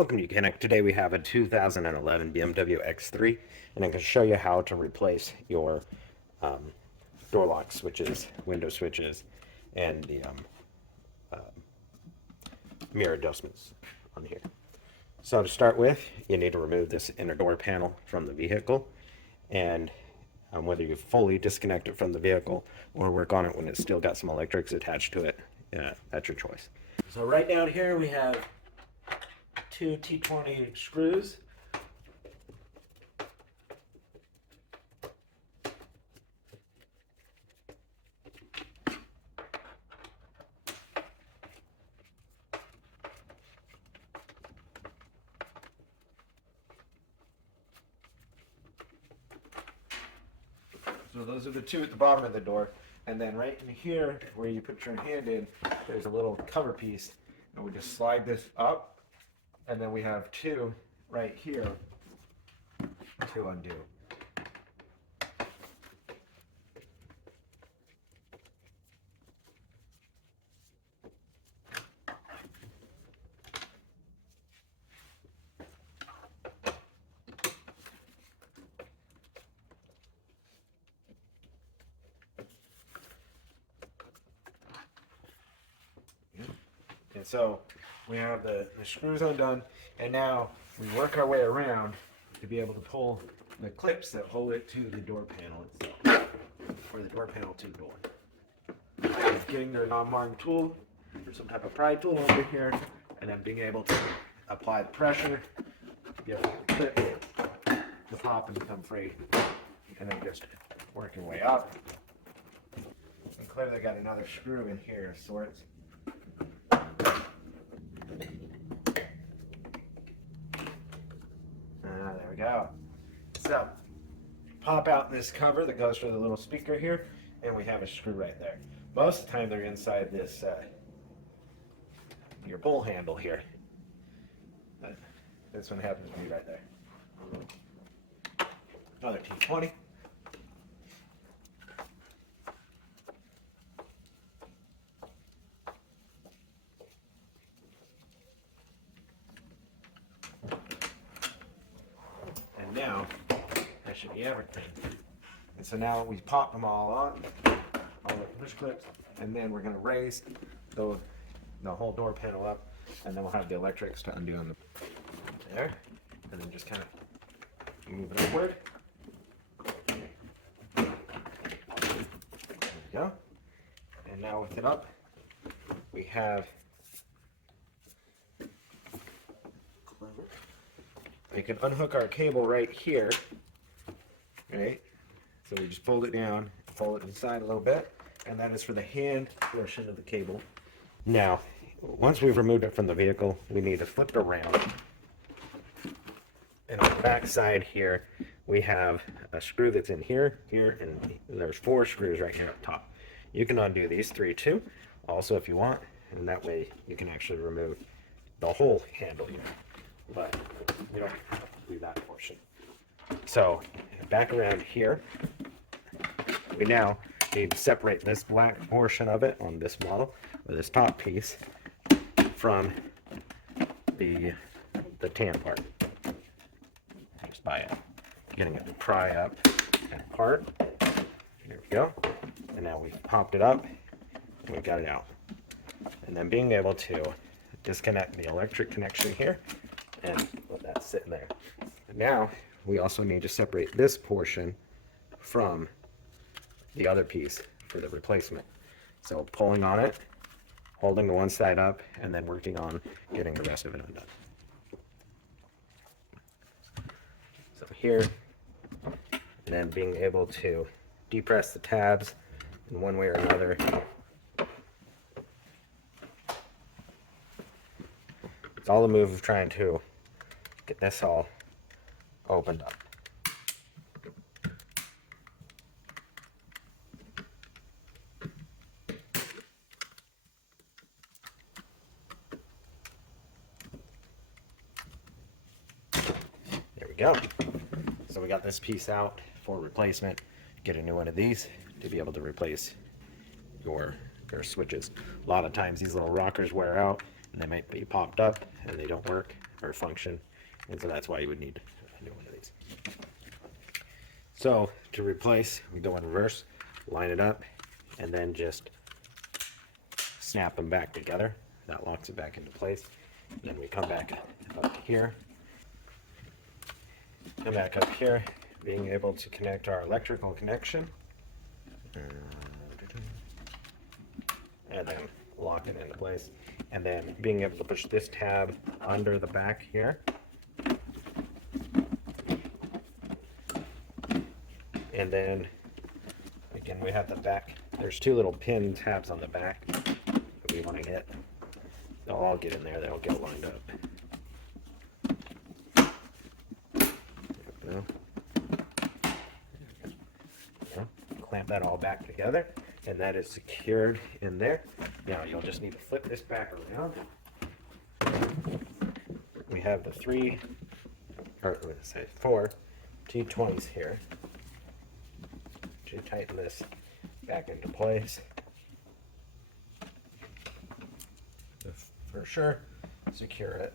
Welcome to Reconnect. Today we have a 2011 BMW X3, and I'm going to show you how to replace your um, door lock switches, window switches, and the mirror adjustments on here. So to start with, you need to remove this inner door panel from the vehicle, and whether you fully disconnect it from the vehicle or work on it when it's still got some electrics attached to it, that's your choice. So right down here we have two T20 screws. So those are the two at the bottom of the door. And then right in here, where you put your hand in, there's a little cover piece. And we just slide this up. And then we have two right here to undo. And so we have the screws undone, and now we work our way around to be able to pull the clips that hold it to the door panel itself, or the door panel to the door. And getting your non-marring tool or some type of pry tool over here, and then being able to apply the pressure to get the clip to pop and become free, and then just work your way up. And clearly got another screw in here of sorts. There we go. So, pop out this cover that goes for the little speaker here, and we have a screw right there. Most of the time they're inside this, your pull handle here. This one happens to be right there. Another T20. And now, that should be everything. And so now we pop them all on, all the push clips, and then we're going to raise the whole door panel up, and then we'll have the electrics to undo on the there, and then just kind of move it upward. There we go. And now with it up, we have we can unhook our cable right here, right? So we just fold it down, fold it inside a little bit, and that is for the hand portion of the cable. Now, once we've removed it from the vehicle, we need to flip it around. And on the back side here, we have a screw that's in here, and there's 4 screws right here up top. You can undo these 3 too, also if you want, and that way you can actually remove the whole handle here. But you don't have to do that portion. So back around here, we now need to separate this black portion of it on this model, or this top piece, from the tan part. Just by getting it to pry up and apart. There we go. And now we've popped it up and we've got it out. And then being able to disconnect the electric connection here and let that sit in there. And now we also need to separate this portion from the other piece for the replacement. So pulling on it, holding the one side up, and then working on getting the rest of it undone. So here, and then being able to depress the tabs in one way or another. It's all a move of trying to get this all opened up. There we go. So we got this piece out for replacement. Get a new one of these to be able to replace your switches. A lot of times these little rockers wear out and they might be popped up and they don't work. or function, and so that's why you would need a new one of these. So to replace, we go in reverse, line it up, and then just snap them back together. That locks it back into place. Then we come back up here, being able to connect our electrical connection, and then lock it into place. And then being able to push this tab under the back here. And then again, we have the back. There's two little pin tabs on the back that we want to get. They'll all get in there. They'll get lined up. Clamp that all back together, and that is secured in there. Now you'll just need to flip this back around. We have the four T20s here to tighten this back into place. For sure, secure it.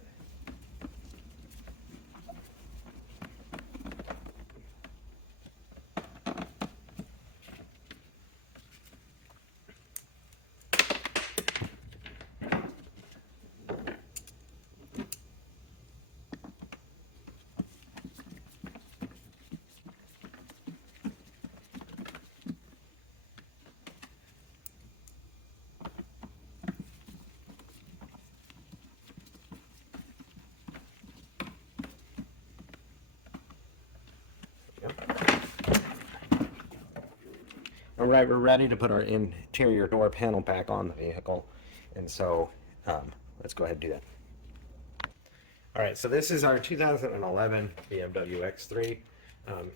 All right, we're ready to put our interior door panel back on the vehicle, and so let's go ahead and do that. All right, so this is our 2011 BMW X3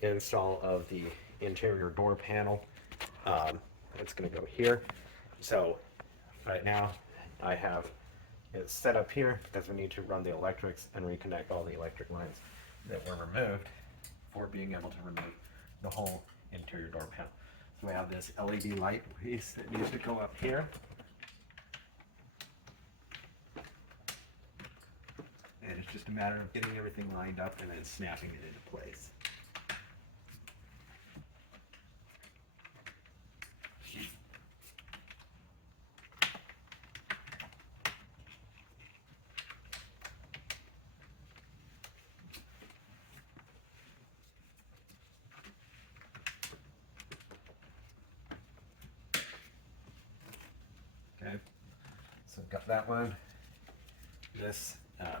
install of the interior door panel. It's going to go here. So right now I have it set up here because we need to run the electrics and reconnect all the electric lines that were removed for being able to remove the whole interior door panel. So we have this LED light piece that needs to go up here. And it's just a matter of getting everything lined up and then snapping it into place. Okay, so got that one. This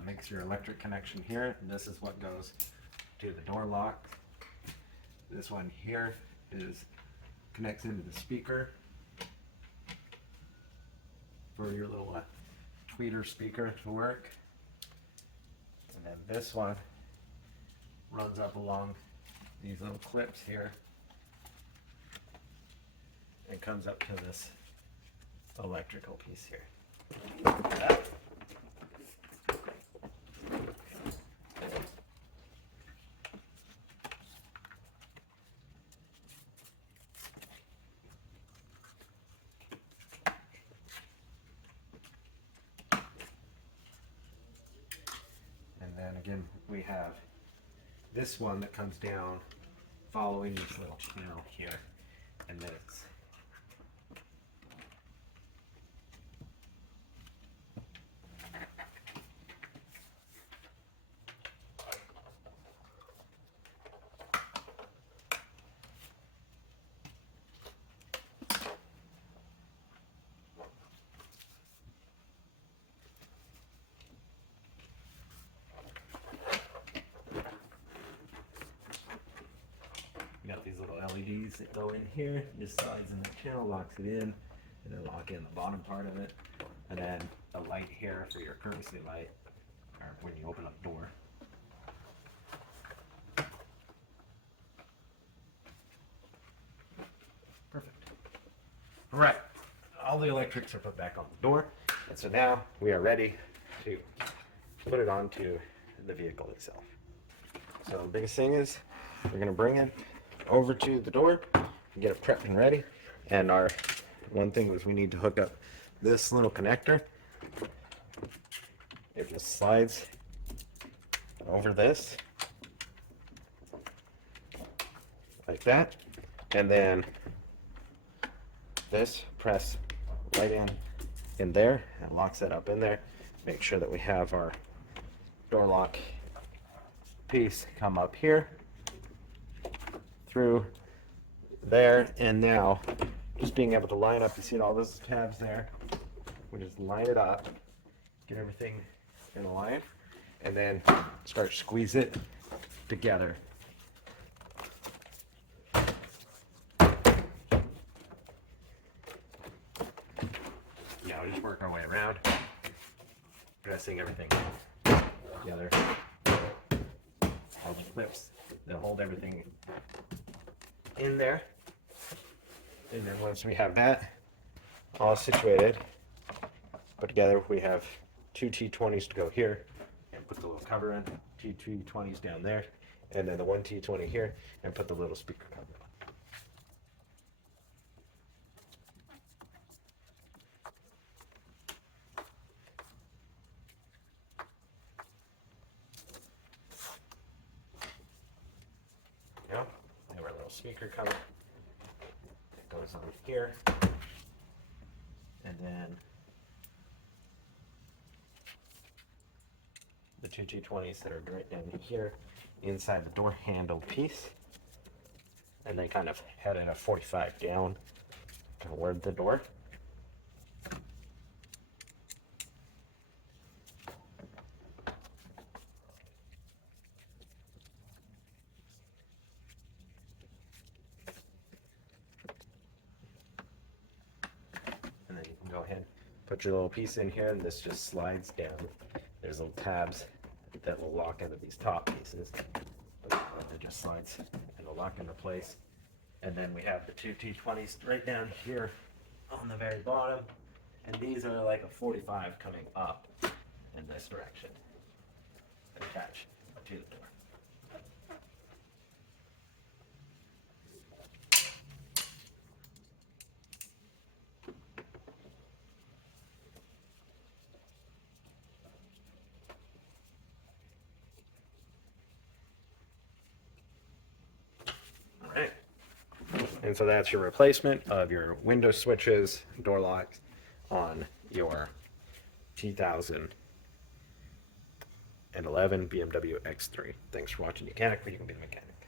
makes your electric connection here, and this is what goes to the door lock. This one here connects into the speaker for your little tweeter speaker to work. And then this one runs up along these little clips here and comes up to this electrical piece here. And then again, we have this one that comes down following this little channel here, and then it's got these little LEDs that go in here. This slides in the channel, locks it in, and then lock in the bottom part of it. And then a light here for your courtesy light, or when you open up the door. Perfect. All right, all the electrics are put back on the door, and so now we are ready to put it onto the vehicle itself. So the biggest thing is we're going to bring it over to the door, get it prepped and ready. And our one thing was we need to hook up this little connector. It just slides over this like that, and then this press right in there and locks it up in there. Make sure that we have our door lock piece come up here through there, and now just being able to line up, you see all those tabs there, we just line it up, get everything in a line, and then start squeeze it together. Yeah, we just work our way around, pressing everything together. All the clips that hold everything in there. And then once we have that all situated, put together, we have two T20s to go here and put the little cover in, two T20s down there, and then the one T20 here, and put the little speaker cover on. Yeah, we have our little speaker cover. It goes on here, and then the two T20s that are right down here inside the door handle piece, and they kind of head at a 45 down toward the door. And then you can go ahead, put your little piece in here, and this just slides down. There's little tabs that will lock into these top pieces. It just slides and will lock into place. And then we have the two T20s right down here on the very bottom. And these are like a 45 coming up in this direction, attached to the door. All right. And so that's your replacement of your window switches, door locks on your 2011 BMW X3. Thanks for watching Mechanic, where you can be the mechanic.